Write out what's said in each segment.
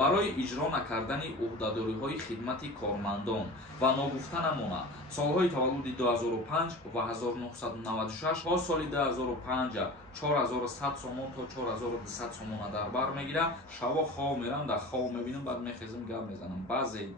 барои иҷро накардани уҳдадориҳои хидмати кормандон ва ногуфта намона солҳои таваллуди 2005 ва 1996 то соли 2005 4100 сомон то 4200 сомона дар бар мегирад. Шаво хоб мерам, дар хоб мебинам, баъд мехезам гап мезанам. Баъзе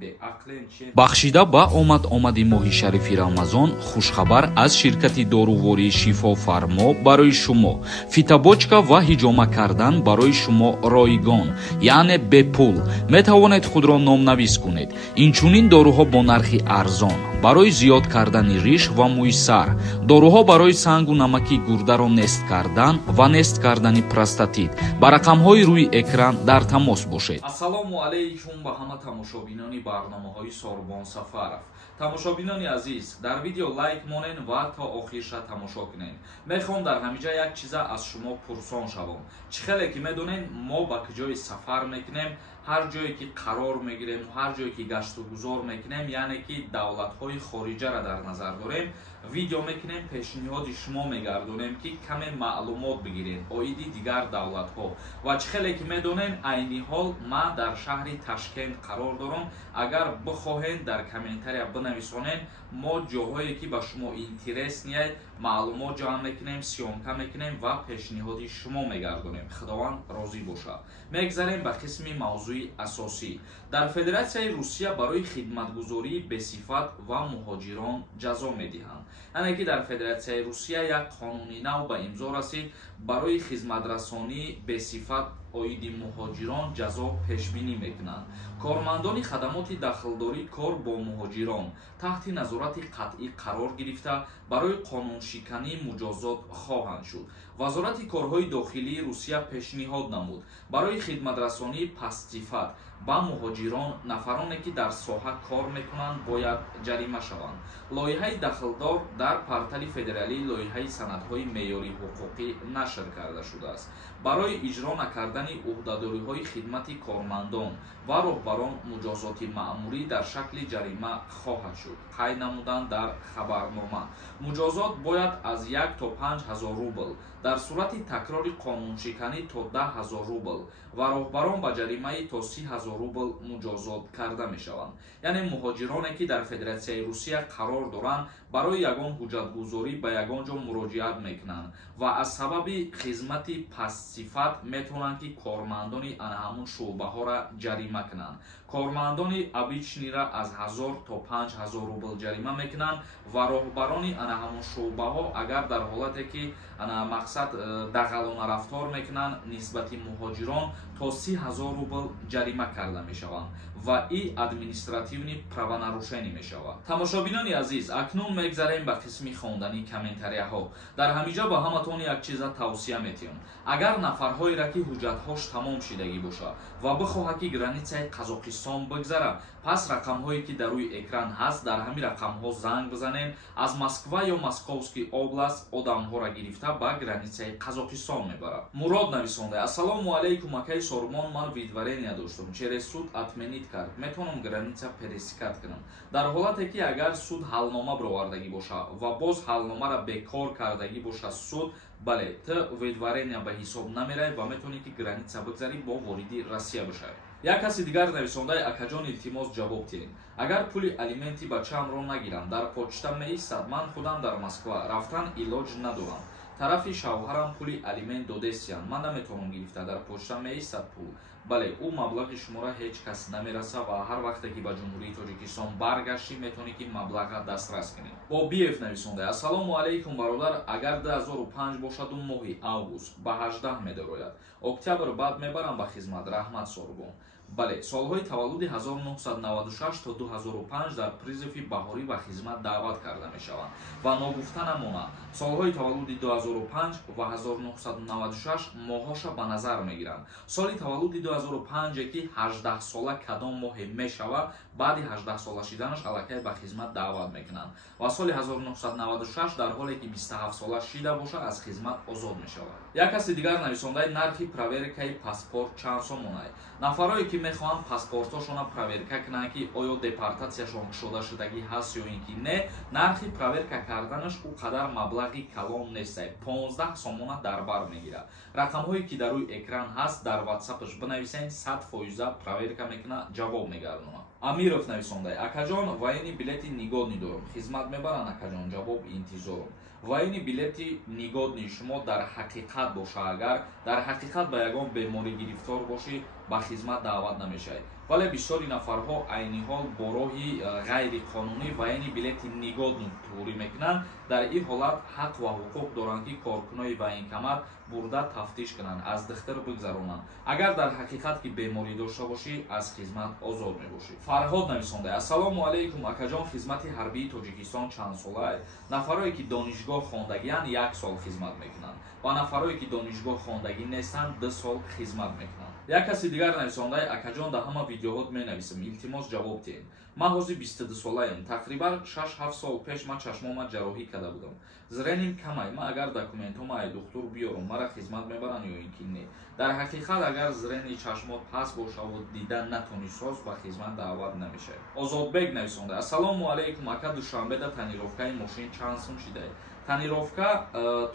беақлен чи бахшида ба омади моҳи шарифи рамазон хушхабар аз ширкати дорувори шифофармо барои шумо. Фитобочка ва ҳиҷома кардан барои шумо ройгон, яъне бепул. Метавонед худро номнавис кунед. Инчунин доруҳо бо нархи арзон барои зиёд кардани риш ва мӯи сар, доруҳо барои сангу намаки гурдаро нест кардан ва нест кардани простатит. Ба рақамҳои рӯи экран дар тамос бошед. ассалому алайкум ба ҳама тамошобинони барномаҳои Сорбон Сафаров. Тамошобинони азиз, дар видео лайк монен ва то охирша тамошо кунен. Мехоҳам дар ҳамиҷа як чиза аз шумо пурсон шавам. Чӣ хеле ки медонем мо ба куҷои сафар мекунем, ҳар ҷое ки қарор мегирем, ҳар ҷое ки гашту гузор мекунем, яъне ки давлатҳои хориҷаро дар назар дорем, видео мекунем, пешниҳоди шумо мегардонем ки каме маълумот бигирем оиди дигар давлатҳо. Ва чӣ хеле ки медонем, айни ҳол ман дар шаҳри Ташкент қарор дорам. Агар бихоҳед дар комментария бинависонед, мо ҷоҳое ки ба шумо интерес меояд маълумот ҷамъ мекунем, сиёмка мекунем ва пешниҳоди шумо мегардонем. Худованд розӣ бошад. мегзарем ба қисми мавзӯи асосӣ. Дар Федератсияи Русия барои хидматгузории бесифат ва муҳоҷирон ҷазо медиҳанд. яъне ки дар Федератсияи Русия як қонуни нав ба имзо расид барои хизматрасонии бесифат оиди муҳоҷирон ҷазо пешбинӣ мекунанд. кормандони хадамоти дахлдорӣ кор бо муҳоҷирон таҳти назорати қатъӣ қарор гирифта барои қонуншиканӣ муҷозот хоҳанд шуд. вазорати корҳои дохилии Русия пешниҳод намуд барои хидматрасонии пастсифат ба муҳоҷирон нафароне ки дар соҳа кор мекунанд бояд ҷарима шаванд. лоиҳаи дахлдор дар портали федералии лоиҳаи санадҳои меъёрии ҳуқуқӣ нашр карда шудааст. барои иҷро накардани уҳдадориҳои хидмати кормандон ва роҳбарон муҷозоти маъмурӣ дар шакли ҷарима хоҳад шуд. қайд намуданд дар хабарнома. муҷозот бояд аз 1 то 5000 рубл, дар сурати такрори қонуншиканӣ то 10000 рубл ва роҳбарон ба ҷаримаи то 30000 рубл муҷозот карда мешаванд. яъне муҳоҷироне ки дар Федератсияи Русия қарор доранд барои ягон ҳуҷҷатгузорӣ ба ягон ҷо муроҷиат мекунанд ва аз сабаби хизмати пастсифат метавонанд ки кормандони ана ҳамун шуъбаҳоро ҷарима кунанд. кормандони обичнира аз 1000 то 5000 рубл ҷарима мекунанд ва роҳбарони ана ҳамун шуъбаҳо агар дар ҳолате ки ана мақсад дағалона рафтор мекунанд нисбати муҳоҷирон то 30000 рубл ҷарима карда мешаванд ва и административни правонарушенӣ мешавад. тамошобинони азиз, акнун мегзарем ба қисми хондани комментарияҳо. дар ҳамиҷа ба ҳаматон як чиза тавсия метиҳам. агар нафарҳоеро ки ҳуҷҷатҳош тамом шидагӣ бошад ва бихоҳад ки границаи қазоқистон бигзара, пас рақамҳое ки дар рӯи экран ҳаст, дар ҳамин рақамҳо занг бизанед. аз Москва ё Московский област одамҳоро гирифта ба границаи қазоқистон мебарад. мурод нависонда: ассалому алайкум акаи Сорбон, ман видварения доштам, через суд отменит кард, метавонам граница пересекат кунам. дар ҳолате ки агар суд ҳалнома бировардагӣ бошад ва боз ҳалномаро бекор кардагӣ бошад суд, бале ты видварения ба ҳисоб намераи ва метавонӣ ки граница бигзарӣ бо вориди Россия бишавӣ. як каси дигар нависондаи: акаҷон илтимос ҷавоб диҳед. агар пули алименти бачаамро нагирам, дар почта меистад. ман худам дар Москва рафтан илоҷ надорам. тарафи шавҳарам пули алимент додестиянд, ман наметавонам гирифта, дар почта меистад пул. бале ӯ маблағи шуморо ҳеҷ кас намераса ва ҳар вақте ки ба ҷумҳурии Тоҷикистон баргаштӣ метавонӣ ки маблаға дастрас кунӣ. Бобиев нависонда: ассалому алайкум бародар, агар 2005 бошаду моҳи август ба 18 медорояд, октябр баъд мебарам ба хизмат. раҳмат Сорбон. бале солҳои таваллуди 1996 то 2005 дар призифи баҳорӣ ба хизмат даъват карда мешаванд ва ногуфта намонад. солҳои таваллуди 2005 ва 1996 моҳоша ба назар мегиранд. соли таваллуди 2005 ки 18 сола кадом моҳе мешавад, баъди 18 сола шиданаш аллакай ба хизмат даъват мекунанд ва соли 1996 дар ҳоле ки 27 сола шида бошад аз хизмат озод мешавад. як каси дигар нависондаи: нархи проверкаи паспорт чанд сомон аст? нафарое ки мехоҳанд паспортошона проверка кунанд ки оё депортатсияшон кушода шудагӣ ҳаст ё ин ки не, нархи проверка карданаш ӯ қадар маблағи калон нест, 15 сомона дар бар мегирад. рақамҳое ки дар рӯи экран ҳаст дар ватсапаш бинависед. нависен 100% проверка мекуна, ҷавоб мегардонам. Амиров нависондай: акаҷон, ваини билети нигодни дорам. Хизмат мебаранд акаҷон? Ҷавоб: интизорам. ваини билети нигодни шумо дар ҳақиқат боша, агар дар ҳақиқат ба ягон беморӣ гирифтор бошӣ, ба хизмат даъват намешавед. вале бисёри нафарҳо айни ҳол бо роҳи ғайриқонунӣ ваини билети нигодни турӣ мекунанд. дар ин ҳолат ҳақ ва ҳуқуқ доранд ки коркунои военкомат бурда тафтиш кунанд, аз духтар бигзаронанд. агар дар ҳақиқат ки беморӣ дошта бошӣ, аз хизмат озод мебошӣ. фарҳод нависонда: ассалому алайкум, акаҷон, хизмати ҳарбии тоҷикистон чанд солае? нафарое ки донишгоҳ хондагиянд 1 сол хизмат мекунанд, ва нафарое ки донишгоҳ хондагӣ нестанд 2 сол хизмат мекунанд. як каси дигар нависонда: акаҷон, дар ҳама видеоҳот менависам, илтимос ҷавоб диҳед. ман ҳозир 22 солаям. тақрибан 6-7 сол пеш ман чашмома ҷарроҳӣ карда будам. зреним камай. ман агар документҳома ай духтур биёрам, мара хизмат мебаранд ё ин ки не? дар ҳақиқат агар зрени чашмот паст боша ва дидан натони соз, ба хизмат даъват намешавад. озодбек нависонда: ассалому алайкум, ака, душанбеда танировкаи мошин чанд сум шидаед? танировка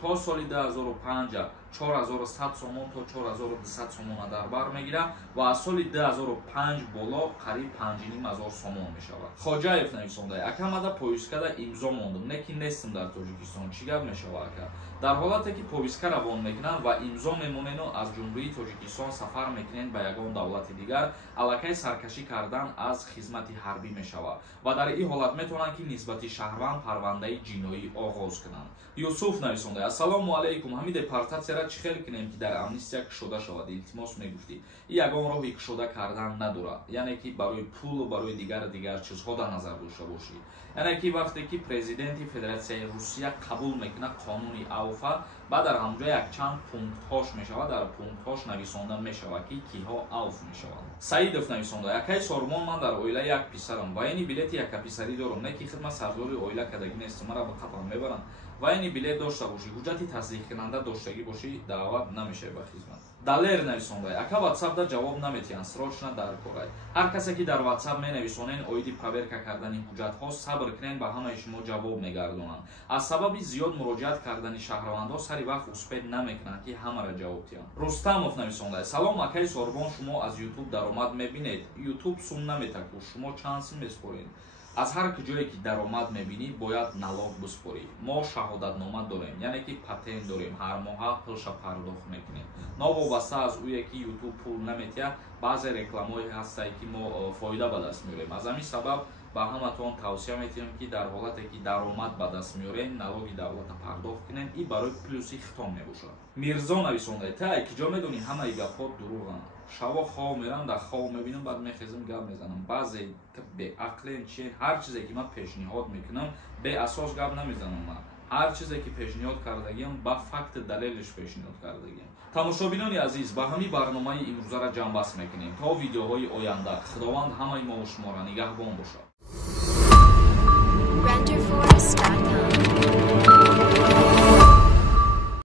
то соли 2005 4100 сомон то 4200 сомона дар бар мегирад ва аз соли 2005 боло қариб 5500 сомон мешавад. хоҷаев нависонда: ака, мада повисткада имзо мондам, не ки нестам дар тоҷикистон. чӣ гап мешавад ака? дар ҳолате ки повистка равон мекунанд ва имзо мемонену аз ҷумҳурии тоҷикистон сафар мекунед ба ягон давлати дигар, аллакай саркашӣ кардан аз хизмати ҳарбӣ мешавад ва дар ин ҳолат метавонанд ки нисбати шаҳрванд парвандаи ҷиноӣ оғоз кунанд. юсуф нависонда: ассалому алайкум, ҳамин депортатсияра чӣ хел кунем ки дар амнистия кушода шавад? илтимос мегуфтӣ. ин ягон роҳи кушода кардан надорад, яъне ки барои пул барои дигар чизҳо дар назар дошта бошӣ. яъне ки вақте ки президенти федератсияи русия қабул мекунад қонуни ауфа, баъд дар ҳамҷо якчанд пунктҳош мешавад, дар пунктҳош нависонда мешавад ки киҳо ауф мешаванд. саидов нависонда: акай сормон, ман дар оила як писарам, ваини билети якаписарӣ дорам, не ки хидмат сардори оила кардагӣ нестам, мара ба қафам мебаранд. ваини билет дошта бошӣ, ҳуҷҷати тасдиқкунанда доштагӣ бошӣ, даъват намешавад ба хизмат. далер нависонда: ака, ватсапда ҷавоб наметиҳанд, срочна дар корай. ҳар касе ки дар ватсап менависонен оиди проверка кардани ҳуҷҷатҳо, сабр кунен, ба ҳамаи шумо ҷавоб мегардонанд. аз сабаби зиёд муроҷиат кардани шаҳрвандҳо сари вақт успед намекунанд ки ҳамаро ҷавоб диҳанд. рустамов нависонда: салом акаи сорбон, шумо аз ютуб даромад мебинед? ютуб сум наметаку, шумо чанд сум меспоред? аз ҳар куҷое ки даромад мебинӣ, бояд налог биспорӣ. мо шаҳодатнома дорем, яъне ки патент дорем, ҳар моҳа пулша пардохт мекунем. новобаста аз ӯе ки ютуб пул наметиҳад, баъзе рекламаҳое ҳастае ки мо фоида ба даст меорем. аз ҳамин сабаб ба ҳаматон тавсия метиҳем ки дар ҳолате ки даромад ба даст меорем, налоги давлата пардохт кунем. ин барои плюси хитом мебошад. мирзо нависонда: тай киҷо медонӣ ҳамаи гапҳо дурӯғанд. шаво хов мерам, дар хов мебинам, баъд мехезам гап мезанам. баъзе беақлен чиен, ҳар чизе ки ман пешниҳод мекунам, беасос гап намезанам. ман ҳар чизе ки пешниҳод кардагиам, ба факти далелиш пешниҳод кардагиам. тамошобинони азиз, ба ҳамин барномаи имрӯзара ҷамъбаст мекунем. то видеоҳои оянда, худованд ҳамаи мо шуморо нигаҳбон бошад.